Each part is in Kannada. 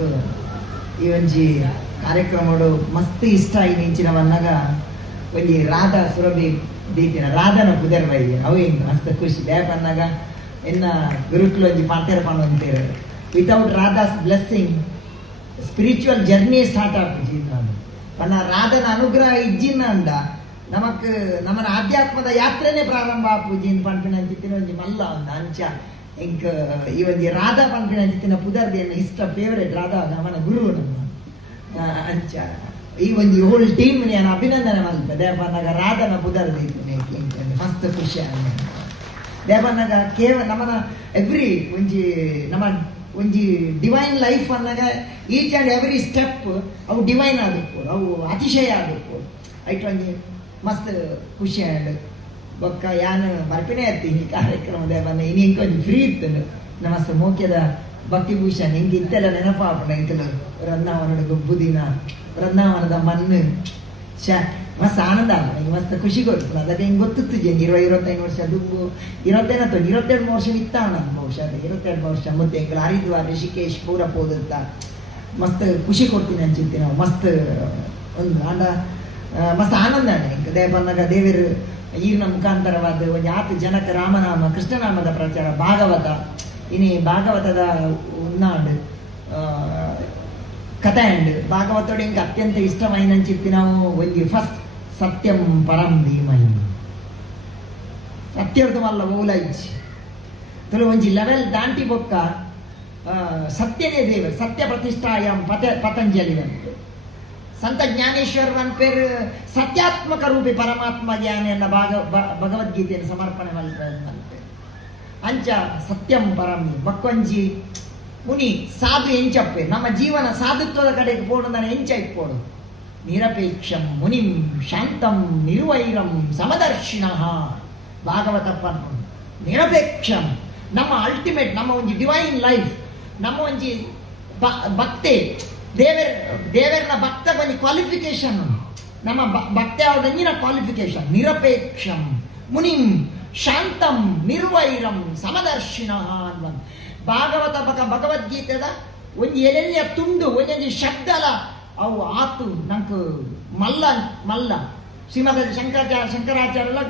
ನಂಗೆ ಈ ಒಂಜಿ ಕಾರ್ಯಕ್ರಮಡು ಮಸ್ತ್ ಇಷ್ಟ ಇಂಚಿನವನ್ನಾಗ ಒಂಜಿ ರಾಧಾ ಸುರಭಿ ದೀತಿನ ರಾಧನ ಪುದರ್ ಬೈ ಅವು ಹಿಂಗೆ ಮಸ್ತ್ ಖುಷಿ ಬ್ಯಾಪ್ ಅನ್ನಾಗ ಎನ್ನ ಗುರುಕುಲ ಒಂಜಿ ಪಾತೆರ ಪಣ ಅಂತೀರ without Radha's blessing spiritual journey start ಆಗ್ತದೆ ನಾನು ಪನ್ನ ರಾಧನ ಅನುಗ್ರಹ ಇಜ್ಜಿನ ಅಂಡ ನಮಕ್ ನಮ್ಮನ ಆಧ್ಯಾತ್ಮದ ಯಾತ್ರೆನೇ ಪ್ರಾರಂಭ ಆಪುಜಿ ಪಂಪಿನ ಅಂಚಿತ್ತಿನ ಒಂಜಿ ಮಲ್ಲ ಒಂದು ಅಂಚ ಇಂಕ ಈ ಒಂಜಿ ರಾಧಾ ಪಂಪಿನ ಅಂಚಿತ್ತಿನ ಪುದರ್ದೇನು ಇಷ್ಟ ಫೇವರೇಟ್ ರಾಧಾ ನಮ್ಮನ ಗುರು ನಮ್ಮ ಅಂಚ ಈ ಒಂಜಿ ಹೋಲ್ ಟೀಮ್ ನಾನು ಅಭಿನಂದನೆ ಮಾಡ್ತೆ ದೇವನಾಗ ರಾಧನ ಪುದರ್ದೈತೆ ಮಸ್ತ್ ಖುಷಿ ದೇವನಾಗ ಕೇವಲ ನಮ್ಮನ ಎವ್ರಿ ಒಂಜಿ ನಮ್ಮ ಒಂಜಿ ಡಿವೈನ್ ಲೈಫ್ ಅನ್ನಾಗ ಈಚ್ ಆ್ಯಂಡ್ ಎವ್ರಿ ಸ್ಟೆಪ್ ಅವು ಡಿವೈನ್ ಆಗಬೇಕು ಅವು ಅತಿಶಯ ಆಗಬೇಕು ಐಟ್ ಒಂಜಿ ಮಸ್ತ್ ಖುಷಿ ಆ್ಯಂಡ್ ಬೊಕ್ಕ ಯಾನು ಬರ್ಪಿನೇ ಇರ್ತೀನಿ ಕಾರ್ಯಕ್ರಮ ದೇವನ ಇನ್ನು ಇಂಕೊಂದು ಫ್ರೀ ಇತ್ತು ನಮಸ್ತೆ ಮೋಕ್ಯದ ಭಕ್ತಿಭೂಷಣ್ ಹಿಂಗೆ ಇತ್ತೆಲ್ಲ ನೆನಪಾಪಣ ಇಂಕಲು ವೃಂದಾವನದ ಗುಬ್ಬುದಿನ ವೃಂದಾವನದ ಮಣ್ಣು ಮಸ್ತ್ ಆನಂದ ಈಗ ಮಸ್ತ್ ಖುಷಿ ಕೊಡ್ತು ಅದಕ್ಕೆ ಹಿಂಗೆ ಗೊತ್ತಿತ್ತು ಜಂಗೆ 25 ವರ್ಷ ದುಬ್ಬು 22 ವರ್ಷ ಇತ್ತಾಣ ಬಹುಶಃ 22 ವರ್ಷ ಮತ್ತೆ ಎಂಗಳು ಹರಿದ್ವಾರ ಋಷಿಕೇಶ್ ಪೂರ ಪೋದತ್ತ ಮಸ್ತ್ ಖುಷಿ ಕೊಡ್ತೀನಿ ಅನ್ಸಿತ್ತು ನಾವು ಮಸ್ತ್ ಒಂದು ಆಂಡ ಮಸ್ತ್ ಆನಂದ ಇಂಕ ದೇವನಾಗ ದೇವರು ಈಗಿನ ಮುಖಾಂತರವಾದ ಒಂದು 8 ಜನಕ ರಾಮನಾಮ ಕೃಷ್ಣನಾಮದ ಪ್ರಚಾರ ಭಾಗವತ ಇನಿ ಭಾಗವತದ ಉನ್ನಾಡು ಕಥೆ ಅಂಡ್ ಭಾಗವತೋಡು ಇಂಕ ಅತ್ಯಂತ ಇಷ್ಟమైన ಚಿತ್ತಿ ನಾವು ಒಂದು ಫಸ್ಟ್ ಸತ್ಯಂ ಪರಂ ಧೀಮಹಿ ಸತ್ಯರ್ಥ ಮಲ್ಲ ಓಲೈಜ್ ತುಳು ಒಂಜಿ ಲೆವೆಲ್ ದಾಂಟಿ ಬೊಕ್ಕ ಸತ್ಯನೇ ದೇವರು ಸತ್ಯ ಪ್ರತಿಷ್ಠಾಯಂ ಪತಂಜಲಿ ಬಂತು ಸಂತ ಜ್ಞಾನೇಶ್ವರ್ ಒಂದು ಪೇರು ಸತ್ಯಾತ್ಮಕ ರೂಪಿ ಪರಮಾತ್ಮ ಜ್ಞಾನ ಎನ್ನ ಭಗವದ್ಗೀತೆಯನ್ನು ಸಮರ್ಪಣೆ ಮಾಡಿದಂತೆ ಅಂಚ ಸತ್ಯಂ ಪರಂ ಬಕ್ಕೊಂಜಿ ಮುನಿ ಸಾಧು ಎಂಚಪ್ಪೆ ನಮ್ಮ ಜೀವನ ಸಾಧುತ್ವದ ಕಡೆಗೆ ಪೋಡುದನ್ನ ಎಂಚ ಇಟ್ಕೊಡು ನಿರಪೇಕ್ಷಂ ಮುನಿಂ ಶಾಂತಂ ನಿರ್ವೈರಂ ಸಮದರ್ಶಿನಃ ಭಾಗವತ ನಿರಪೇಕ್ಷಂ ನಮ್ಮ ಅಲ್ಟಿಮೇಟ್ ನಮ್ಮ ಒಂಜಿ ಡಿವೈನ್ ಲೈಫ್ ನಮ್ಮ ಒಂಜಿ ಭಕ್ತಿ ದೇವರನ ಭಕ್ತ ಕೊಂಚ ಕ್ವಾಲಿಫಿಕೇಶನ್ ನಮ್ಮ ಭಕ್ತಿ ಯಾವ್ದಂಜಿನ ಕ್ವಾಲಿಫಿಕೇಶನ್ ನಿರಪೇಕ್ಷಂ ಮುನಿಂ ಶಾಂತಂ ನಿರ್ವೈರಂ ಸಮದರ್ಶಿನಃ ಅನ್ಬಂದು ಭಾಗವತ ಭಗವದ್ಗೀತೆದ ಒಂಜಿ ಎಲೆಯ ತುಂಡು ಒಂಜೊಂಜಿ ಶಬ್ದಲ ಅವು ಆತು ನಂಗೆ ಮಲ್ಲ ಶ್ರೀಮದ್ ಶಂಕರಾಚಾರ್ಯ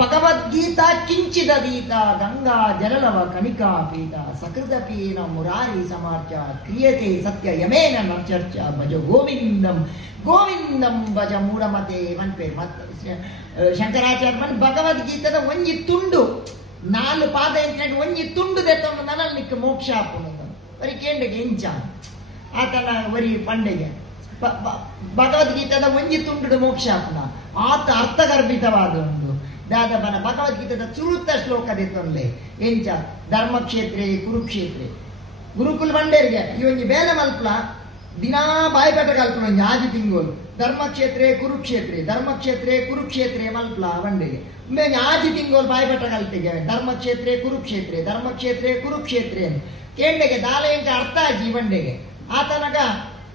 ಭಗವದ್ಗೀತಾ ಕಿಂಚಿದೀತ ಗಂಗಾ ಜಲಲವ ಕಣಿಕಾ ಪೀಠ ಸಕೃತಪೀನ ಮುರಾರಿ ಸಮಾರ್ಚ ಕ್ರಿಯತೆ ಸತ್ಯ ಯಮೇನ ನ ಚರ್ಚ ಭಜ ಗೋವಿಂದಂ ಗೋವಿಂದಂ ಭಜ ಮೂಢಮತೆ ಮನ್ಪೇರು ಮತ್ತೆ ಶಂಕರಾಚಾರ್ಯ ಭಗವದ್ಗೀತೆದ ಒಂಜಿ ತುಂಡು 4 ಪಾದ ಎಂಟು ಒಂಜಿ ತುಂಡು ದೆತ್ತೊಂದು ನನಲ್ ನಿಕ್ಕ ಮೋಕ್ಷ ಹಾಕೊಂಡು ಬರೀ ಕೇಂದ್ರಗೆ ಇಂಚ ಆತನ ಬರೀ ಪಂಡೆಗೆ ಭಗವದ್ಗೀತೆದ ಒಂಜಿ ತುಂಡು ಮೋಕ್ಷ ಹಾಪುನ ಆತ ಅರ್ಥಗರ್ಭಿತವಾದ ಒಂದು ದಾದಬನ ಭಗವದ್ಗೀತೆದ ಚುರುತ್ತ ಶ್ಲೋಕ ದೆತ್ತೊಂದೆ ಎಂಚ ಧರ್ಮಕ್ಷೇತ್ರೇ ಕುರುಕ್ಷೇತ್ರೇ ಗುರುಕುಲ್ ಬಂಡೇರಿಗೆ ಈ ಒಂಜಿ ಬೇಲೆ ಮಲ್ಪಲ ದಿನಾ ಬಾಯಿಪೇಟ ಕಲ್ಪನ ಒಂಜಿ ಆಜಿ ತಿಂಗೋಲು ಧರ್ಮಕ್ಷೇತ್ರೇ ಕುರುಕ್ಷೇತ್ರೇ ಮಲ್ಪಲ ಬಂಡೆಗೆ ಮೇಗೆ ಆಜಿ ತಿಂಗೋಲು ಬಾಯಿಪೇಟ ಕಲ್ತಿಗೆ ಧರ್ಮಕ್ಷೇತ್ರೇ ಕುರುಕ್ಷೇತ್ರೇ ಕೇಂಡೆಗೆ ದಾಲೆ ಎಂಕ ಅರ್ಥ ಆಜಿ ಬಂಡೆಗೆ ಆತನಗ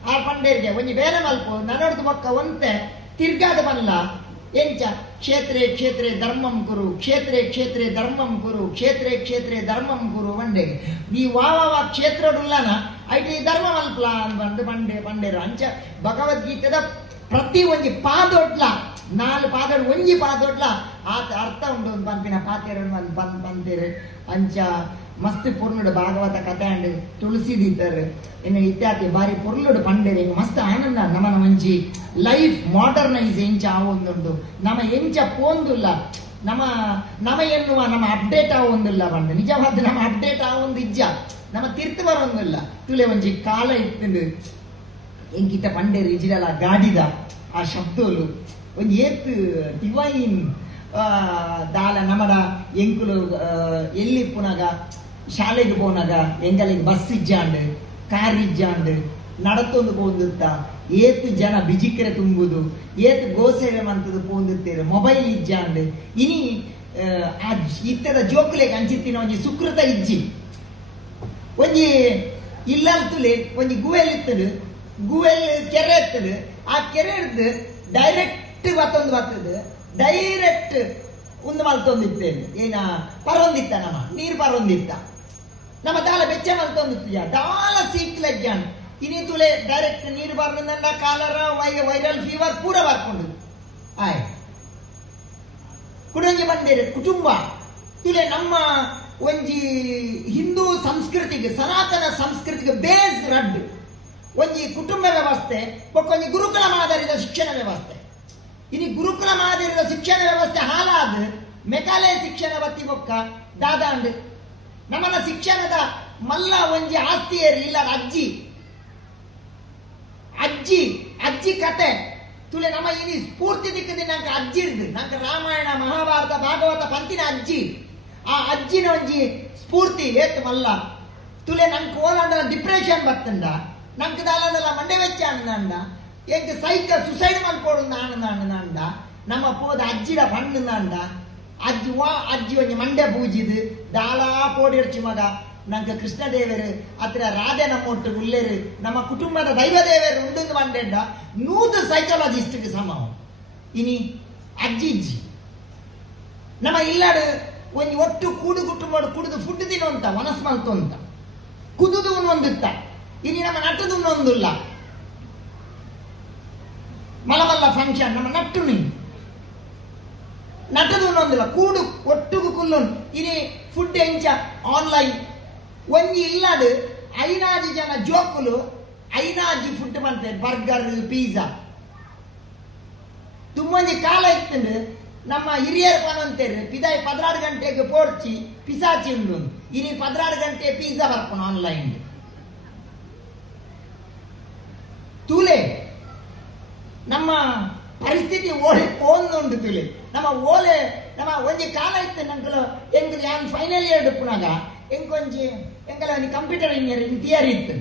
ಆ ಪಂಡೇರಿಗೆ ಒಂಜಿ ಬೇರೆ ಮಲ್ಪು ನನ್ನೊಡ್ದು ಮಕ್ಕ ಒಂತೆ ತಿರ್ಗಾದ ಬಲ್ಲ ಎಂಚ ಕ್ಷೇತ್ರೇ ಧರ್ಮಂ ಕುರು ಕ್ಷೇತ್ರೇ ಧರ್ಮಂ ಕುರು ಬಂಡೆಗೆ ಈ ವಾವ ಕ್ಷೇತ್ರಡುಲ್ಲನ ಐಟಿ ಧರ್ಮ ಮಲ್ಪಲ ಅಂದು ಬಂಡೇರು ಅಂಚ ಭಗವದ್ಗೀತೆದ ಪ್ರತಿ ಒಂಜಿ ಪಾದೊಡ್ಲ 4 ಪಾದೋಡ್ ಒಂಜಿ ಪಾದೊಡ್ಲ ಆತ ಅರ್ಥ ಉಂಟು ಒಂದು ಪಂಪಿನ ಪಾತೆರನ್ನು ಬಂದೇರು ಅಂಚ ಮಸ್ತ್ ಪೊರ್ಲುಡು ಭಾಗವತ ಕಥೆ ಅಂಡ್ ತುಳಸಿ ದೀತರು ಇನ್ನು ಇತ್ಯಾದಿ ಬಾರಿ ಪೊರ್ಲುಡು ಪಂಡೇರು ಮಸ್ತ್ ಆನಂದ ನಮ್ಮನ ಒಂಜಿ ಲೈಫ್ ಮಾಡರ್ನೈಸ್ ಎಂಚ ಆವೊಂದುಂಡು ನಮ್ಮ ಎಂಚ ಪೋಂದುಲ್ಲ ನಮ್ಮ ಎನ್ನುವ ನಮ್ಮ ಅಪ್ಡೇಟ್ ಆವೊಂದುಲ್ಲ ಬಂದು ನಿಜವಾದ ನಮ್ಮ ಅಪ್ಡೇಟ್ ಆವೊಂದು ಇಜ್ಜ ನಮ್ಮ ತೀರ್ಥ ಬರೋಂದಿಲ್ಲ ತುಳೆ ಒಂಜಿ ಕಾಲ ಇತ್ತು ಎಂಕಿತ ಪಂಡೇರು ಇಜಿರಲ್ಲ ಗಾಡಿದ ಆ ಶಬ್ದೋಲು ಒಂದು ಏತ್ ಡಿವೈನ್ ದಾಲ ನಮ್ಮಡ ಎಂಕುಲು ಎಲ್ಲಿ ಪುನಗ ಶಾಲೆಗೆ ಪೋನಾಗ ಎಂಗಲಿಗೆ ಬಸ್ ಇಜ್ಜಾಂಡ್ ಕಾರ್ ಇಜ್ಜಾಂಡ್ ನಡತೊಂದು ಪೋಂದುತ್ತ ಏತ್ ಜನ ಬಿಜಿಕರೆ ತುಂಬುದು ಏತ್ ಗೋಸೇವೆ ಮಂತದು ಪೋಂದುತ್ತೇರು ಮೊಬೈಲ್ ಇಜ್ಜಾಂಡ್ ಇನಿ ಆ ಇತ್ತದ ಜೋಕುಲೆಗೆ ಅಂಚಿತ್ತಿನ ಒಂಜಿ ಸುಕೃತ ಇಜ್ಜಿ ಒಂಜಿ ಇಲ್ಲಂತುಲೆ ಒಂಜಿ ಗುವೆಲ್ ಇತ್ತದು ಗುವೆಲ್ ಕೆರೆ ಇತ್ತದು ಆ ಕೆರೆ ಹಿಡ್ದು ಡೈರೆಕ್ಟ್ ಬತ್ತೊಂದು ಡೈರೆಕ್ಟ್ ಒಂದು ಮಲ್ತೊಂದಿತ್ತೇನು ಏನ ಪರೊಂದಿತ್ತ ನಮ್ಮ ನೀರು ಪರೊಂದಿತ್ತ ನಮ್ಮ ದಾಲ ಬೆಚ್ಚ ಮಲ್ತೊಂದಿತ್ತ ದಾಲ ಸೀಕ್ಲೆಜ್ಜಾನ್ ಇನಿ ತುಲೆ ಡೈರೆಕ್ಟ್ ನೀರು ಬರ್ದಂಡ ಕಾಲರ ವೈರಲ್ ಫೀವರ್ ಪೂರ ಬರ್ಕೊಂಡು ಆಯ್ ಕುಡಂಜಿ ಬಂದೇರು ಕುಟುಂಬ ತುಲೆ ನಮ್ಮ ಒಂಜಿ ಹಿಂದೂ ಸಂಸ್ಕೃತಿಗೆ ಸನಾತನ ಸಂಸ್ಕೃತಿಗೆ ಬೇಸ್ ರಡ್ಡು ಒಂಜಿ ಕುಟುಂಬ ವ್ಯವಸ್ಥೆ ಒಂಜಿ ಗುರುಕುಲ ಮಾದರಿದ ಶಿಕ್ಷಣ ವ್ಯವಸ್ಥೆ ಇನಿ ಗುರುಕುಲ ಮಾದರಿದ ಶಿಕ್ಷಣ ವ್ಯವಸ್ಥೆ ಹಾಳಾದ ಮೆಕಾಲೆ ಶಿಕ್ಷಣ ಬತ್ತಿ ಬೊಕ್ಕ ದಾದಾಂಡ್ ನಮ್ಮನ ಶಿಕ್ಷಣದ ಮಲ್ಲ ಒಂಜಿ ಆಸ್ತಿಯರು ಇಲ್ಲ ಅಜ್ಜಿ ಅಜ್ಜಿ ಅಜ್ಜಿ ಕತೆ ತುಲೆ ನಮ್ಮ ಇನಿ ಸ್ಫೂರ್ತಿ ದಿಕ್ಕದಿ ನಂಗೆ ಅಜ್ಜಿ ಇರ್ದು ನಂಗೆ ರಾಮಾಯಣ ಮಹಾಭಾರತ ಭಾಗವತ ಪಂತಿನ ಅಜ್ಜಿ ಆ ಅಜ್ಜಿನ ಒಂಜಿ ಸ್ಫೂರ್ತಿ ಏತ್ ಮಲ್ಲ ತುಲೆ ನಂಗೆ ಓಲಾಂಡ ಡಿಪ್ರೆಷನ್ ಬತ್ತಂಡ ನಂಗೆ ದಾಲದಲ್ಲ ಮಂಡೆ ವೆಚ್ಚ ಅಂದ ಎಂಕ್ ಸೈಕಲ್ ಸುಸೈಡ್ ಮಾಡ್ಕೊಡು ಅಂಡ ನಮ್ಮ ಪೋದ ಅಜ್ಜಿಡ ಪಣ್ಣಂದ ಅಜ್ಜಿ ಅಜ್ಜಿ ಒಂಜಿ ಮಂಡೆ ಪೂಜಿದು ದಾಲಾ ಪೋಡಿರ್ಚಿ ಮಗ ನಂಗೆ ಕೃಷ್ಣದೇವರು ಅತ್ರ ರಾಧೆ ನಮ್ಮೊಟ್ಟು ಉಳ್ಳೇರು ನಮ್ಮ ಕುಟುಂಬದ ದೈವದೇವರು ಉಂಡು ಮಂಡೆಡ್ಡ ನೂದು ಸೈಕಾಲಜಿಸ್ಟ್ಗೆ ಸಮ ಇನಿ ಅಜ್ಜಿ ಇಜ್ಜಿ ನಮ್ಮ ಇಲ್ಲಾಡು ಒಂಜಿ ಒಟ್ಟು ಕೂಡು ಕುಟುಂಬ ಕುಡಿದು ಫುಡ್ ತಿನ್ನುವಂತ ಮನಸ್ಮಲ್ತು ಅಂತ ಕುದುದು ಒಂದಿತ್ತ ಇನಿ ನಮ್ಮ ನಟ್ಟದು ಒಂದಿಲ್ಲ ಮಲಮಲ್ಲ ಫಂಕ್ಷನ್ ನಮ್ಮ ನಟ್ಟು ನೀವು ನಟದು ಒಂದಿಲ್ಲ ಕೂಡು ಒಟ್ಟುಗು ಕುಲ್ಲೊಂದು ಇನಿ ಫುಡ್ ಎಂಚ ಆನ್ಲೈನ್ ಒಂಜಿ ಇಲ್ಲಡು ಐನಾಜಿ ಜನ ಜೋಕುಲು ಐನಾಜಿ ಫುಡ್ ಬಂತಾರೆ ಬರ್ಗರ್ ಪಿಜ್ಜಾ ತುಂಬೊಂಜಿ ಕಾಲ ಇತ್ತಂಡು ನಮ್ಮ ಹಿರಿಯರು ಪನಂತೇರು ಪಿದಾಯಿ 16 ಗಂಟೆಗೆ ಪೋಡ್ಚಿ ಪಿಸಾಚಿ ಉಂಡು ಇನಿ 16 ಗಂಟೆ ಪಿಜ್ಜಾ ಬರ್ಪನು ಆನ್ಲೈನ್ ತೂಲೆ ನಮ್ಮ ಪರಿಸ್ಥಿತಿ ಓಲೆ ಒಂದುಂಡು ತುಲೆ ನಮ್ಮ ಓಲೆ ನಮ್ಮ ಒಂಜಿ ಕಾಲ ಇತ್ತು ನಂಗಲು ಎಂಗ್ ಯಾನ್ ಫೈನಲ್ ಇಯರ್ ಡುಪ್ಪುನಾಗ ಎಂಕೊಂಜಿ ಎಂಗಲ ಕಂಪ್ಯೂಟರ್ ಇಂಜಿನಿಯರಿಂಗ್ ಥಿಯರಿ ಇತ್ತು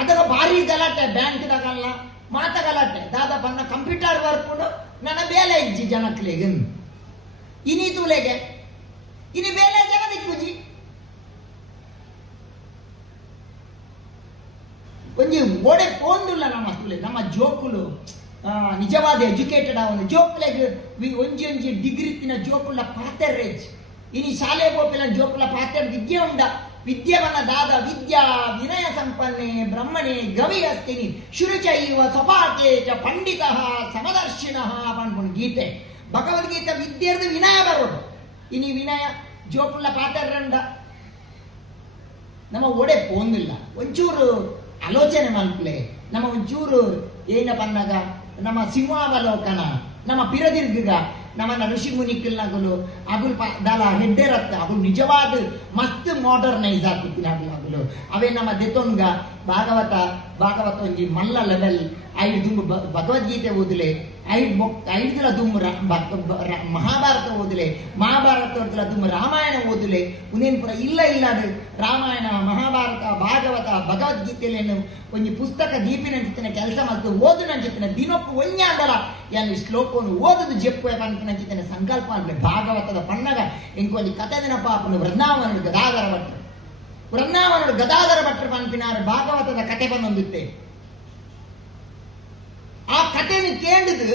ಅದಾಗ ಭಾರಿ ಗಲಾಟೆ ಬ್ಯಾಂಕ್ ದಾಗಲ್ಲ ಮಾತ ಗಲಾಟೆ ದಾದಾ ಬನ್ನ ಕಂಪ್ಯೂಟರ್ ವರ್ಕ್ ನನ್ನ ಬೇಲೆ ಇಜ್ಜಿ ಜನಕ್ಲೆಗೆ ಇನಿ ತೂಲೆಗೆ ಇನಿ ಬೇಲೆ ಜನ ದಿಕ್ಕುಜಿ ಒಂಜಿ ಓಡೆ ಪೋಂದುಲ್ಲ ನಮ್ಮ ತೂಲೆ ನಮ್ಮ ಜೋಕುಲು ನಿಜವಾದ ಎಜುಕೇಟೆಡ್ ಅವನು ಜೋಕ್ಲೆಗ್ ಒಂಜಿ ಡಿಗ್ರಿ ತಿನ್ನ ಜೋಕುಲ ಪಾತೆರೇಜ್ ಇನಿ ಶಾಲೆ ಬೋಪಿನ ಜೋಕುಲ ಪಾತೆರ್ ವಿದ್ಯೆ ಉಂಡ ವಿದ್ಯವನ ದಾದ ವಿದ್ಯಾ ವಿನಯ ಸಂಪನ್ನೆ ಬ್ರಹ್ಮಣೆ ಗವಿ ಅಸ್ತಿನಿ ಶುರುಚೈವ ಸ್ವಪಾಕೆ ಚ ಪಂಡಿತ ಸಮದರ್ಶಿನ ಪಂಡ್ಕೊಂಡು ಗೀತೆ ಭಗವದ್ಗೀತೆ ವಿದ್ಯೆರ್ದು ವಿನಯ ಬರೋದು ಇನಿ ವಿನಯ ಜೋಕುಲ ಪಾತೆರ್ರಂಡ ನಮ್ಮ ಒಡೆ ಪೋಂದಿಲ್ಲ ಒಂಚೂರು ಆಲೋಚನೆ ಮಲ್ಪಲೆ ನಮ್ಮ ಒಂಚೂರು ಏನ ಬಂದಾಗ ನಮ್ಮ ಸಿಂಹಾವಲೋಕನ ನಮ್ಮ ಪಿರದಿರ್ಗ ನಮ್ಮನ್ನ ಋಷಿ ಮುನಿಕಲ್ನಾಗಲು ಅಗುಲ್ ದಾಲ ಹೆಡ್ಡೆರತ್ತ ಅಗುಲ್ ನಿಜವಾದ ಮಸ್ತ್ ಮಾಡರ್ನೈಸ್ ಆಗ್ತಿತ್ತು ಅಗುಲು ಅವೇ ನಮ್ಮ ದೆತೊನ್ಗ ಭಾಗವತ ಒಂಜಿ ಮಲ್ಲ ಲೆವೆಲ್ ಐದು ದುಂಬು ಭಗವದ್ಗೀತೆ ಓದಲೆ ಐದುಲ ದುಂಬು ಮಹಾಭಾರತ ಓದಲೆ ಮಹಾಭಾರತ ದುಂಬು ರಾಮಾಯಣ ಓದಲೆ ಉನೇನ್ ಪುರ ಇಲ್ಲಾಡು ರಾಮಾಯಣ ಮಹಾಭಾರತ ಭಾಗವತ ಭಗವದ್ಗೀತೆಲೇನು ಒಂಜಿ ಪುಸ್ತಕ ದೀಪಿನ ಕೆಲಸ ಮಾಡ್ತು ಓದು ನಂಚಿತ್ತಿನ ದಿನಕ್ಕೂ ಒಂಜಾಂದಲ ಯಾನು ಶ್ಲೋಕವನ್ನು ಓದುದು ಜಪ್ಪು ನಂಚಿತ್ತಿನ ಸಂಕಲ್ಪ ಅಂದ್ರೆ ಭಾಗವತದ ಪಣ್ಣಗ ಇಂಕೊಂಜಿ ಕಥೆ ನೆನಪಾಪನು ವೃಂದಾವನಡು ಗದಾಧರ ಭಟ್ರು ಪಂಪಿನಾರು ಭಾಗವತದ ಕತೆ ಬಂದೊಂದಿತ್ತೆ ಆ ಕಥೆನ ಕೇಂದ್ದು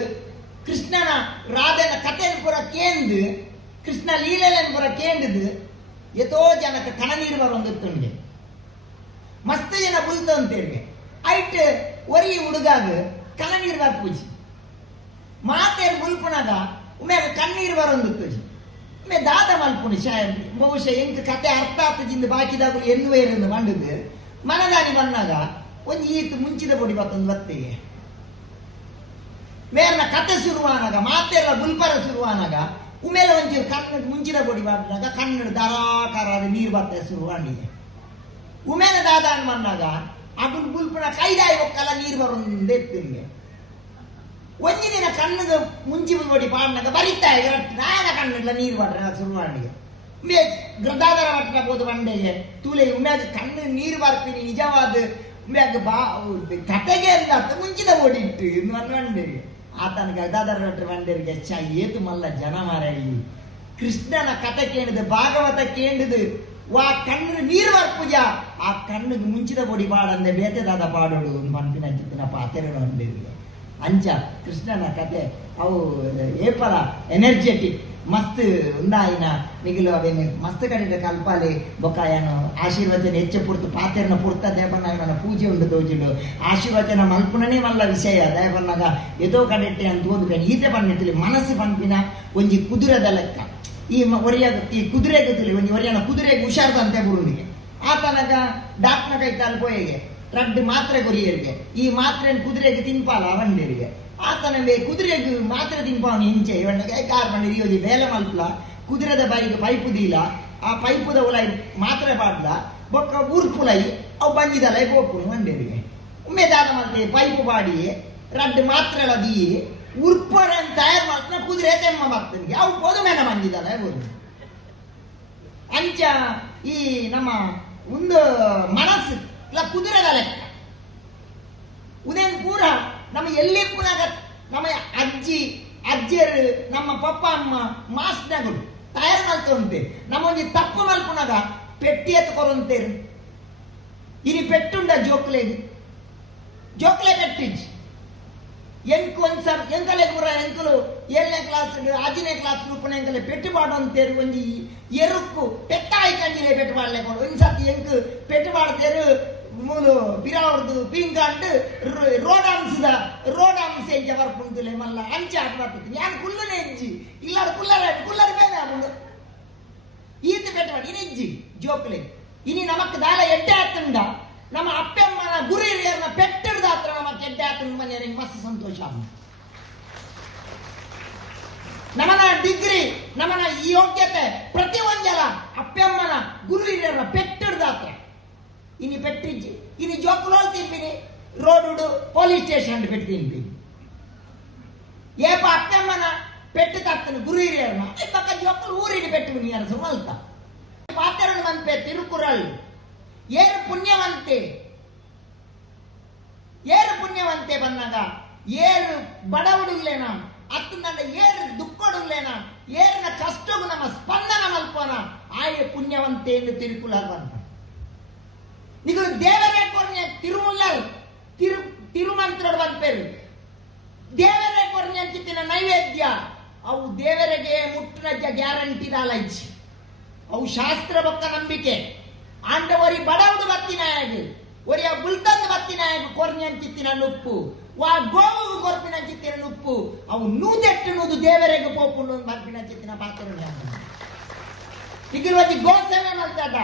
ಕೃಷ್ಣನ ರಾಧನ ಕಥೆನ ಪುರ ಕೇಂದು ಕೃಷ್ಣ ಲೀಲೆಯನ್ನು ಪುರ ಕೇಂದ್ದು ಎತೋ ಜನಕ್ಕೆ ಕಣನೀರು ಬರೊಂದಿತ್ತುಂಡೆ ಮಸ್ತ್ ಜನ ಬುಲ್ತಂತೇರಿಗೆ ಐಟ್ ಒರಿ ಹುಡುಗಾಗ ಕಣನೀರು ಬರ್ಪೂಜಿ ಮಾತೇರು ಬುಲ್ಪುನಾಗ ಉಮ್ಯಾಗ ಕಣ್ಣೀರು ಬರೊಂದಿತ್ತು ಒಮ್ಮೆ ದಾದ ಮಲ್ಪುಣಿ ಬಹುಶಃ ಎಂಕ್ ಕತೆ ಅರ್ಥ ಆಗ್ತದಿಂದ ಬಾಕಿದಾಗಲು ಎನ್ನುವೇರೆಂದು ಮಂಡದು ಮನದಾನಿ ಬಂದಾಗ ಒಂಜಿ ಈತು ಮುಂಚಿದ ಪೊಡಿ ಬತ್ತೊಂದು ಬತ್ತೆಗೆ ಮೇರ್ನ ಕತೆ ಶುರುವಾನಾಗ ಮಾತೆಲ್ಲ ಬುಲ್ಪರ ಶುರುವಾನಾಗ ಉಮೇಲೆ ಒಂಜಿ ಕಣ್ಣು ಮುಂಚಿದ ಪೊಡಿ ಬಂದಾಗ ಕಣ್ಣು ಧಾರಾಕಾರದ ನೀರು ಬತ್ತ ಶುರುವಾಂಡಿಗೆ ಉಮೇನ ದಾದಾನ್ ಬಂದಾಗ ಅಗುಲ್ ಬುಲ್ಪುನ ಕೈದಾಯಿ ಒಕ್ಕಲ ನೀರು ಬರೋದೆತ್ತಿಂಗೆ ಒಂಜಿ ದಿನ ಕಣ್ಣಿಗೆ ಮುಂಚಿ ಪೊಡಿ ಪಾಡ್ನಾಗ ಬರಿತಾಯ ನಾನ ಕಣ್ಣಿಲ್ಲ ನೀರು ಬಡ್ರ ಶುರುವಾಂಡಿಗೆ ಗೃದಾದರ ಬಟ್ಟನ ಬೋದು ಬಂಡೆಗೆ ತೂಲೆ ಉಮ್ಯಾಗ ಕಣ್ಣು ನೀರು ಬರ್ತೀನಿ ನಿಜವಾದ ಉಮ್ಯಾಗ ಕತೆಗೆ ಎಲ್ಲ ಮುಂಚಿದ ಓಡಿಟ್ಟು ಇನ್ನು ಅನ್ನಂಡೇರಿ ಆತನ ಗದಾಧರ ಭಟ್ರ ಬಂಡೇರಿಗೆ ಏತು ಮಲ್ಲ ಜನ ಮಾರಾಯಿ ಕೃಷ್ಣನ ಕತೆ ಕೇಳಿದ ಭಾಗವತ ಕೇಳಿದು ವಾ ಕಣ್ಣು ನೀರು ಬರ್ಪುಜ ಆ ಕಣ್ಣಿಗೆ ಮುಂಚಿದ ಪೊಡಿ ಪಾಡಂದೆ ಬೇತೆದಾದ ಪಾಡೋಡು ಮನ್ಪಿನ ಚಿತ್ತಿನ ಪಾತೆರಡು ಅಂಚ ಕೃಷ್ಣನ ಕತೆ ಅವು ಏಪಲ ಎನರ್ಜೆಟಿಕ್ ಮಸ್ತ್ ಉಂದಾಯಿನ ಮಿಗಿಲು ಅವೇನು ಮಸ್ತ್ ಕಡೆ ಕಲ್ಪಾಲೆ ಬೊಕ್ಕಾಯನು ಆಶೀರ್ವಚನ ಹೆಚ್ಚು ಪುರ್ತು ಪಾತೆರ್ನ ಪುರ್ತ ದೇವನ ಪೂಜೆ ಉಂಡು ತೋಜಿಡು ಆಶೀರ್ವಚನ ಮಲ್ಪುನನೇ ಮಲ್ಲ ವಿಷಯ ದೇವನಾಗ ಎದೋ ಕಡೆಟ್ಟೆ ಅಂತ ಓದ್ಬೇಕು ಈತೆ ಬಂದಿತ್ತಲಿ ಮನಸ್ಸು ಪಂಪಿನ ಒಂಜಿ ಕುದುರೆದ ಲೆಕ್ಕ ಈ ಕುದುರೆಗೆ ತುಲಿ ಒಂಜಿ ಒರಿಯನ ಕುದುರೆಗೆ ಹುಷಾರ್ದಂತೆ ಬುರುನಿಗೆ ಆತನಗ ಡಾಕ್ಟರ್ ಕೈ ತಲ್ಪೋಯೆಗೆ ರಡ್ಡು ಮಾತ್ರೆ ಕೊರಿಯರಿಗೆ ಈ ಮಾತ್ರೆ ಕುದುರೆಗೆ ತಿನ್ಪಾಲ ಅವಂಡರಿಗೆ ಆತನವೇ ಕುದುರೆಗೆ ಮಾತ್ರೆ ತಿನ್ಪಾವನು ಹಿಂಚೆ ಇವನಿಗೆ ಕಾರ್ ಬಂದಿರಿ ಯೋಜಿ ಬೇಲೆ ಮಲ್ಪಲ ಕುದುರೆದ ಬಾಯಿಗೆ ಪೈಪು ದೀಲ ಆ ಪೈಪುದ ಉಲೈ ಮಾತ್ರೆ ಪಾಡ್ಲ ಬೊಕ್ಕ ಊರ್ಪುಲೈ ಅವು ಬಂದಿದಲ್ಲ ಬೋಪುನು ಮಂಡೇರಿಗೆ ಉಮ್ಮೆದಾದ ಮತ್ತೆ ಪೈಪು ಬಾಡಿ ರಡ್ಡು ಮಾತ್ರೆಲ ದೀ ಉರ್ಪರನ್ನು ತಯಾರು ಮಾಡ್ತಾನೆ ಕುದುರೆ ತೆಮ್ಮ ಮಾಡ್ತಾನೆ ಅವು ಪೊದುಮೆನ ಬಂದಿದಲ್ಲ ಬೋದು ಅಂಚ ಈ ನಮ್ಮ ಒಂದು ಮನಸ್ಸು ಇಲ್ಲ ಕುದುರೆದ ಲೆಕ್ಕ ಉದೇನ್ ಪೂರ ನಮ್ಮ ಎಲ್ಲಿ ಪುನಃ ನಮ್ಮ ಅಜ್ಜಿಯರು ನಮ್ಮ ಪಪ್ಪ ಅಮ್ಮ ಮಾಸ್ಟರ್ಗಳು ತಯಾರು ಮಾಡ್ಕೊಂತೆ ನಮ್ಮ ಒಂದು ತಪ್ಪು ಮಲ್ಪುನಾಗ ಪೆಟ್ಟಿ ಎತ್ಕೊರಂತೇರು ಇನಿ ಪೆಟ್ಟುಂಡ ಜೋಕ್ಲೆ ಪೆಟ್ಟಿಜ್ ಎಂಕು ಒಂದ್ಸರ್ ಎಂಕಲೆ ಪುರ ಎಂಕಲು 7ನೇ ಕ್ಲಾಸ್ 5ನೇ ಕ್ಲಾಸ್ ರೂಪನ ಎಂಕಲೆ ಪೆಟ್ಟು ಪಾಡಂತೇರು ಒಂಜಿ ಎರುಕ್ಕು ಪೆಟ್ಟಾಯಿ ಕಂಜಿಲೆ ಪೆಟ್ಟು ಪಾಡ್ಲೆ ಕೊಡು ಒಂದ್ಸತಿ ಎಂಕು ಪೆಟ್ಟು ಪಾಡ್ತೇರು ಮೂಲು ಬಿರಾವರ್ದು ಪಿಂಕಾಂಡ್ ರೋಡಾಂಸ ಎಂಚ ಬರ್ಪುಂತುಲೆ ಮಲ್ಲ ಅಂಚೆ ಆಟ ಮಾಡ್ತೀನಿ ಯಾರು ಕುಲ್ಲನೆ ಎಂಜಿ ಇಲ್ಲಾರ ಕುಲ್ಲರ ಬೇನೆ ಆಗುಂಡು ಈತ ಪೆಟ್ಟು ಮಾಡಿ ಇನೆಜ್ಜಿ ಜೋಕ್ಲೆ ಇನಿ ನಮಕ್ ದಾಲ ಎಡ್ಡೆ ಆತಂಡ ನಮ್ಮ ಅಪ್ಪಮ್ಮನ ಗುರು ಹಿರಿಯರನ್ನ ಪೆಟ್ಟಿಡ್ದ ಹತ್ರ ನಮಕ್ ಎಡ್ಡೆ ಆತಂಡ ಮನೆ ಮಸ್ತ್ ಸಂತೋಷ ನಮನ ಡಿಗ್ರಿ ನಮನ ಈ ಯೋಗ್ಯತೆ ಪ್ರತಿ ಒಂಜಲ ಅಪ್ಪಮ್ಮನ ಗುರು ಹಿರಿಯರನ್ನ ಪೆಟ್ಟಿಡ್ದ ಹತ್ರ ಇನಿ ಪೆಟ್ಟಿಜ್ಜಿ ಇನಿ ಜೋಕುಲೋಲ್ ತಿಂಪಿನಿ ರೋಡು ಪೊಲೀಸ್ ಸ್ಟೇಷನ್ ಪೆಟ್ಟು ತಿಂಪಿನಿ ಏಪ ಅಪ್ಪಮ್ಮನ ಪೆಟ್ಟು ತತ್ತನು ಗುರು ಹಿರಿಯರನ್ನ ಪಕ್ಕ ಜೋಕುಲು ಊರಿನ ಪೆಟ್ಟು ನೀರಸು ಮಲ್ತ ಪಾತೆರಡು ಮಂತೆ ತಿರುಕುರಲ್ ಏರು ಪುಣ್ಯವಂತೆ ಬಂದಾಗ ಏರು ಬಡವಡುಲ್ಲೇನ ಅತ್ತಂದ ಏರು ದುಃಖಡುಲ್ಲೇನ ಏರಿನ ಕಷ್ಟಗೂ ನಮ್ಮ ಸ್ಪಂದನ ಮಲ್ಪನ ಆಯೆ ಪುಣ್ಯವಂತೆ ಎಂದು ತಿರುಕುಲರ್ ಬಂತ ನಿಗಳು ದೇವರೇ ಕೊರ್ನೆ ತಿರುಮುಲ್ಲರ್ ತಿರುಮಂತ್ರೋಡು ಬಂದ್ಪೇರು ದೇವರೇ ಕೊರ್ನೆ ಅಂತಿನ ನೈವೇದ್ಯ ಅವು ದೇವರಿಗೆ ಮುಟ್ಟಿನ ಗ್ಯಾರಂಟಿ ದಾಲೈಚಿ ಅವು ಶಾಸ್ತ್ರ ಬೊಕ್ಕ ನಂಬಿಕೆ ಆಂಡ ಒರಿ ಬಡವಡು ಬತ್ತಿನಾಯಗ ಒರಿಯ ಬುಲ್ತಂದು ಬತ್ತಿನಾಯಗ ಕೊರ್ನೆ ಅಂತಿತ್ತಿನ ನುಪ್ಪು ವಾ ಗೋವು ಕೊರ್ಪಿನ ಚಿತ್ತಿನ ನುಪ್ಪು ಅವು ನೂದೆಟ್ಟು ನೂದು ದೇವರಿಗೆ ಪೋಪುಂಡು ಬರ್ಪಿನ ಚಿತ್ತಿನ ಪಾತ್ರ ಈಗ ಗೋಸೇವೆ ಮಾಡ್ತಾಡ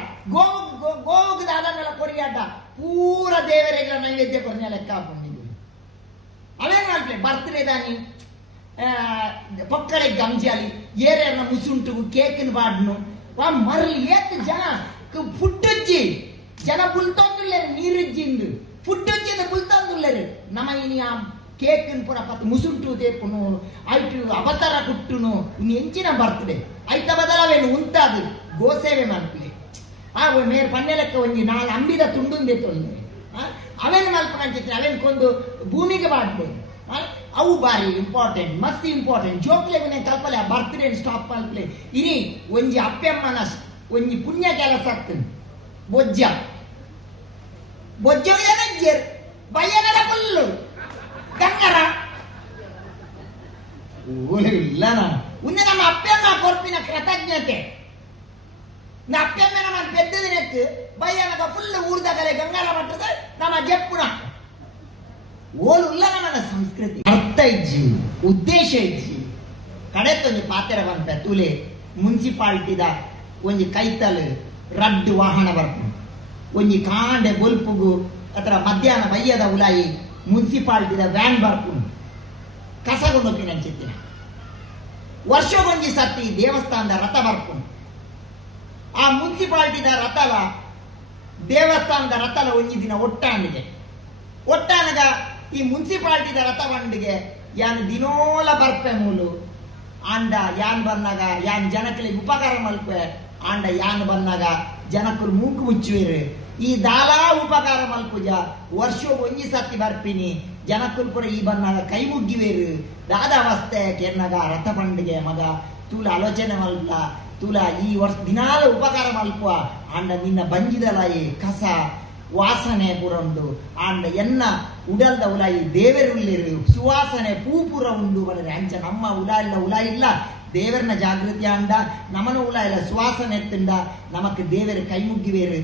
ಗೋವುಗ ಅದನ್ನೆಲ್ಲ ಕೊರಿಯಾಟ ಪೂರ ದೇವರಿಗೆ ನೈವೇದ್ಯ ಕೊರ್ನೆ ಲೆಕ್ಕ ಹಾಕೊಂಡಿದ್ದು ಅವೇನ್ ಮಾಡ್ತೇವೆ ಬರ್ತ್ಡೇ ದಾನಿ ಪಕ್ಕಡೆ ಗಂಜಾಲಿ ಏರಿಯರ್ನ ಮುಸುಂಟು ಕೇಕಿನ ಬಾಡ್ನು ವಾ ಮರಳಿ ಏತ್ ಜನ ಫುಡ್ಡಜ್ಜಿ ಜನ ಬುಲ್ತೊಂದುಲ್ಲೇರು ನೀರಿಜ್ಜಿಂದು ಫುಡ್ಡಜ್ಜಿಂದ ಬುಲ್ತೊಂದುಲ್ಲೇರು ನಮ್ಮ ಇನಿ ಆ ಕೇಕಿನ ಪುರ ಪತ್ತು ಮುಸುಂಟು ದೇಪುನು ಆಯ್ತು ಅವತಾರ ಕುಟ್ಟುನು ಇನ್ನು ಎಂಚಿನ ಬರ್ತ್ಡೇ ಆಯ್ತ ಬದಲಾವೇನು ಉಂಟಾದು ಗೋಸೇವೆ ಮಾಡ್ತೀವಿ ಆ ಮೇರ್ ಪನ್ನೆ ಲೆಕ್ಕ ಒಂಜಿ ನಾಲ್ ಅಂಬಿದ ತುಂಡುಂದೆ ತೊಂದ್ರೆ ಅವೇನು ಮಲ್ಪನ ಅಂಚಿತ್ರಿ ಅವೇನು ಕೊಂದು ಭೂಮಿಗೆ ಬಾಡ್ಬೋದು ಅವು ಬಾರಿ ಇಂಪಾರ್ಟೆಂಟ್ ಮಸ್ತ್ ಇಂಪಾರ್ಟೆಂಟ್ ಜೋಕ್ಲೆ ಕಲ್ಪಲೆ ಆ ಬರ್ತ್ಡೇ ಸ್ಟಾಪ್ ಮಲ್ಪಲೆ ಇನಿ ಒಂಜಿ ಅಪ್ಪೆಮ್ಮನ ಒಂಜಿ ಪುಣ್ಯ ಕೆಲಸ ಆಗ್ತದೆ ಬೊಜ್ಜ ಏನಜ್ಜರ್ ಬಯ್ಯನರ ಫುಲ್ಲು ಗಂಗರ ಇಲ್ಲನ ಉನ್ನೆ ನಮ್ಮ ಅಪ್ಪೆಮ್ಮ ಕೊರ್ಪಿನ ಕೃತಜ್ಞತೆ ನಾ ಅಪ್ಪೆಮ್ಮ ನಮ್ಮ ಪೆದ್ದ ದಿನಕ್ಕೆ ಬಯ್ಯನಗ ಫುಲ್ ಊರ್ದಾಗಲೆ ಗಂಗಾರ ಮಟ್ಟದ ನಮ್ಮ ಜಪ್ಪುನ ಓಲು ಇಲ್ಲ ನಮ್ಮ ಸಂಸ್ಕೃತಿ ಅರ್ಥ ಇಜ್ಜಿ ಉದ್ದೇಶ ಇಜ್ಜಿ ಕಡೆತ್ತೊಂದು ಪಾತೆರ ಬಂತ ತುಲೆ ಮುನ್ಸಿಪಾಲ್ಟಿದ ಒಂಜಿ ಕೈತಲ್ ರಡ್ಡು ವಾಹನ ಬರ್ಪುಂಡು ಒಂಜಿ ಕಾಂಡೆ ಬೊಲ್ಪುಗು ಅತರ ಮಧ್ಯಾಹ್ನ ಬಯ್ಯದ ಉಲಾಯಿ ಮುನ್ಸಿಪಾಲ್ಟಿದ ವ್ಯಾನ್ ಬರ್ಪುಂಡು ಕಸಗೊಂಡೊಪ್ಪಿನ ಚಿತ್ತಿನ ವರ್ಷಗೊಂಜಿ ಸತಿ ದೇವಸ್ಥಾನದ ರಥ ಬರ್ಪುಂಡು ಆ ಮುನ್ಸಿಪಾಲ್ಟಿದ ರಥಲ ದೇವಸ್ಥಾನದ ರಥಲ ಒಂಜಿ ದಿನ ಒಟ್ಟಾನಗ ಈ ಮುನ್ಸಿಪಾಲ್ಟಿದ ರಥ ಬಂಡಿಗೆ ಯಾನ್ ದಿನೋಲ ಬರ್ಪೆ ಮೂಲು ಆಂಡ ಯಾನ್ ಬಂದಾಗ ಯಾನ್ ಜನಕ್ಕಳಿಗೆ ಉಪಕಾರ ಮಲ್ಪೆ ಆಂಡ ಯಾನ್ ಬಂದಾಗ ಜನಕ್ಕಳು ಮೂಕು ಮುಚ್ಚುವಿರು ಈ ದಾಲಾ ಉಪಕಾರ ಮಲ್ಪುಜ ವರ್ಷ ಒಂಜಿ ಸತಿ ಬರ್ಪಿನಿ ಜನಕ್ಕಳು ಪುರ ಈ ಬಂದಾಗ ಕೈ ಮುಗ್ಗಿವೇರು ದಾದ ಅವಸ್ಥೆ ಕೆನ್ನಗ ರಥ ಬಂಡಿಗೆ ಮಗ ತೂಲ ಆಲೋಚನೆ ಮಲ್ಪ ತೂಲ ಈ ವರ್ಷ ದಿನಾಲ ಉಪಕಾರ ಮಲ್ಪುವ ಆಂಡ ನಿನ್ನ ಬಂಜಿದಲಾಯಿ ಕಸ ವಾಸನೆ ಪುರಂಡು ಆಂಡ ಎನ್ನ ಉಡಲ್ದ ಉಲಾಯಿ ದೇವರುಳ್ಳಿರು ಸುವಾಸನೆ ಪೂಪುರ ಉಂಡು ಬರರೆ ಅಂಚ ನಮ್ಮ ಉಲಾ ಇಲ್ಲ ದೇವರನ್ನ ಜಾಗೃತಿ ಅಂಡ ನಮನೂಲ ಇಲ್ಲ ಸುವಾಸನೆ ಎತ್ತುಂಡ ನಮಕ್ ದೇವರ ಕೈ ಮುಗ್ಗಿವೇರು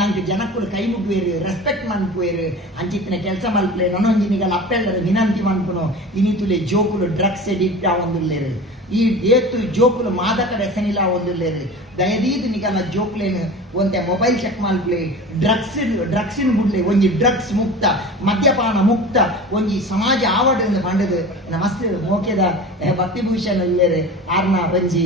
ನಂಗೆ ಜನಕ್ಕುಲು ಕೈ ಮುಗ್ಗಿವೇರು ರೆಸ್ಪೆಕ್ಟ್ ಮನ್ಪುವೇರು ಅಂಚಿತ್ತಿನ ಕೆಲಸ ಮಲ್ಪಲೆ ನನೊಂಜಿನಿಗಳ ಅಪ್ಪೆಲ್ಲರ ವಿನಂತಿ ಮನ್ಪುನು ಇನಿತುಲೆ ಜೋಕುಲು ಡ್ರಗ್ಸ್ ಎಡಿಕ್ಟ್ ಆವೊಂದುಲ್ಲೇರು ಈ ಏತು ಜೋಕುಲು ಮಾದಕ ವ್ಯಸನಿಲ ಆವೊಂದುಲ್ಲೇರು ದಯದೀದು ನಿಗಲ ಜೋಕ್ಲೇನು ಒಂತೆ ಮೊಬೈಲ್ ಚೆಕ್ ಮಲ್ಪಲೆ ಡ್ರಗ್ಸಿನ ಬುಡ್ಲೆ ಒಂಜಿ ಡ್ರಗ್ಸ್ ಮುಕ್ತ ಮದ್ಯಪಾನ ಮುಕ್ತ ಒಂಜಿ ಸಮಾಜ ಆವಡ್ ಪಂಡದು ಮಸ್ತ್ ಮೋಕೆದ ಭಕ್ತಿಭೂಷಣ್ ಇಲ್ಲೇರು ಆರ್ನ ಒಂಜಿ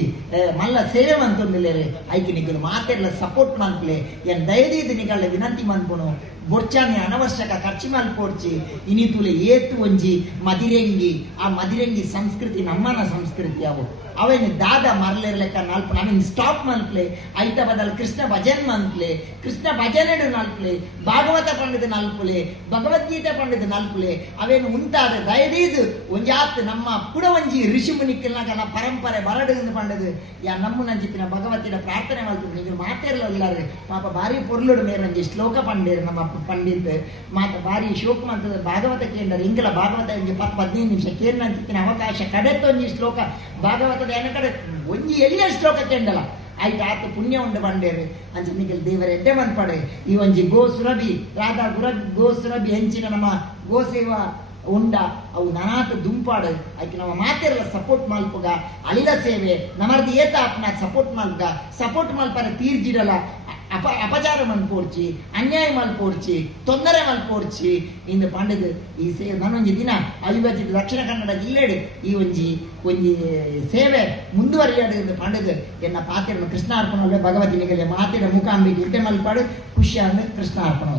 ಮಲ್ಲ ಸೇವೆ ಮಂತೊಂದಿಲ್ಲೇರು ಐಕೆ ನಿಗಲು ಮಾತೆಲ್ಲ ಸಪೋರ್ಟ್ ಮಲ್ಪಲೆ ಎನ್ ದಯದೀದು ನಿಗಲ ವಿನಂತಿ ಮನ್ಪುನು ಬೊಚ್ಚಾನೆ ಅನವಶ್ಯಕ ಖರ್ಚು ಮಲ್ಪೋಡ್ಚಿ ಇನಿತುಲೆ ಏತು ಒಂಜಿ ಮದಿರೆಂಗಿ ಆ ಮದಿರೆಂಗಿ ಸಂಸ್ಕೃತಿ ನಮ್ಮನ ಸಂಸ್ಕೃತಿ ಅವು ಅವೇನು ದಾದ ಮರಲಿರ್ಲೆಕ್ಕ ನಲ್ಪು ಅವೇನು ಸ್ಟಾಪ್ ಮಲ್ಪ್ಲೆ ಐತ ಬದಲ್ ಕೃಷ್ಣ ಭಜನ್ ಮನ್ಪ್ಲೆ ಕೃಷ್ಣ ಭಜನೆಡು ನಲ್ಪಲೆ ಭಾಗವತ ಪಂಡಿತ ನಲ್ಪುಲೆ ಭಗವದ್ಗೀತೆ ಪಂಡಿತ ನಲ್ಪುಲೆ ಅವೇನು ಉಂಟಾದ ದಯದೀದು ಒಂಜಾತ್ ನಮ್ಮ ಪುಡ ಒಂಜಿ ಋಷಿ ಮುನಿಕ್ಕಲ್ನಾಗ ಪರಂಪರೆ ಬರಡು ಪಂಡದು ಯಾ ನಮ್ಮ ನಂಜಿತ್ತಿನ ಭಗವತಿನ ಪ್ರಾರ್ಥನೆ ಮಲ್ತು ನೀವು ಮಾತೇರ್ಲಿಲ್ಲಾರೆ ಪಾಪ ಬಾರಿ ಪೊರ್ಲುಡು ಮೇರೆ ಒಂಜಿ ಶ್ಲೋಕ ಪಂಡೇರು ನಮ್ಮ ಪಂಡಿತ್ ಮಾತ ಬಾರಿ ಶೋಕ ಮಂತದ ಭಾಗವತ ಕೇಂದ್ರ ಇಂಕಲ ಭಾಗವತ ಒಂಜಿ 10-15 ನಿಮಿಷ ಕೇಂದ್ರ ಅಂತಿತ್ತಿನ ಅವಕಾಶ ಕಡೆತ್ತೊಂಜಿ ಶ್ಲೋಕ ಭಾಗವತದ ಏನ ಕಡೆ ಒಂಜಿ ಎಲ್ಲಿಯ ಶ್ಲೋಕ ಕೇಂಡಲ ಆಯ್ತು ಆತ ಪುಣ್ಯ ಉಂಡು ಬಂಡೇರು ಅಂಚ ನಿಖಿಲ್ ದೇವರ ಎಡ್ಡೆ ಮನ್ಪಡೆ ಈ ಒಂಜಿ ಗೋ ಸುರಭಿ ರಾಧಾ ಗೋ ಸುರಭಿ ಹೆಂಚಿನ ನಮ್ಮ ಗೋ ಸೇವಾ ಉಂಡ ಅವು ನನಾತ ದುಂಪಾಡು ಆಯ್ಕೆ ನಮ್ಮ ಮಾತೆಲ್ಲ ಸಪೋರ್ಟ್ ಮಲ್ಪುಗ ಅಳಿಲ ಸೇವೆ ನಮರ್ದು ಏತ ಆಪ್ನ ಸಪೋರ್ಟ್ ಮಲ್ಪರೆ ತೀರ್ಜಿಡಲ ಅಪಚಾರ ಮಲ್ಪೋಡ್ಚಿ ಅನ್ಯಾಯ ಮಲ್ಪೋಡ್ಚಿ ತೊಂದರೆ ಮಲ್ಪೋಡ್ಚಿ ಇಂದು ಪಂಡದು ಈ ಸೇವೆ ನಾನೊಂಜಿ ದಿನ ಅವಿಭಜಿತ ದಕ್ಷಿಣ ಕನ್ನಡ ಜಿಲ್ಲೆಡು ಈ ಒಂಜಿ ಸೇವೆ ಮುಂದುವರಿಯಾಡು ಎಂದು ಪಂಡದು ಎನ್ನ ಪಾತ್ರೆಯನ್ನು ಕೃಷ್ಣಾರ್ಪಣ ಭಗವತಿನಿಗೆ ಮಾತಿನ ಮುಖಾಂಬಿಗೆ ಇಟ್ಟೆ ಮಲ್ಪಾಡು ಖುಷಿಯನ್ನು ಕೃಷ್ಣಾರ್ಪಣ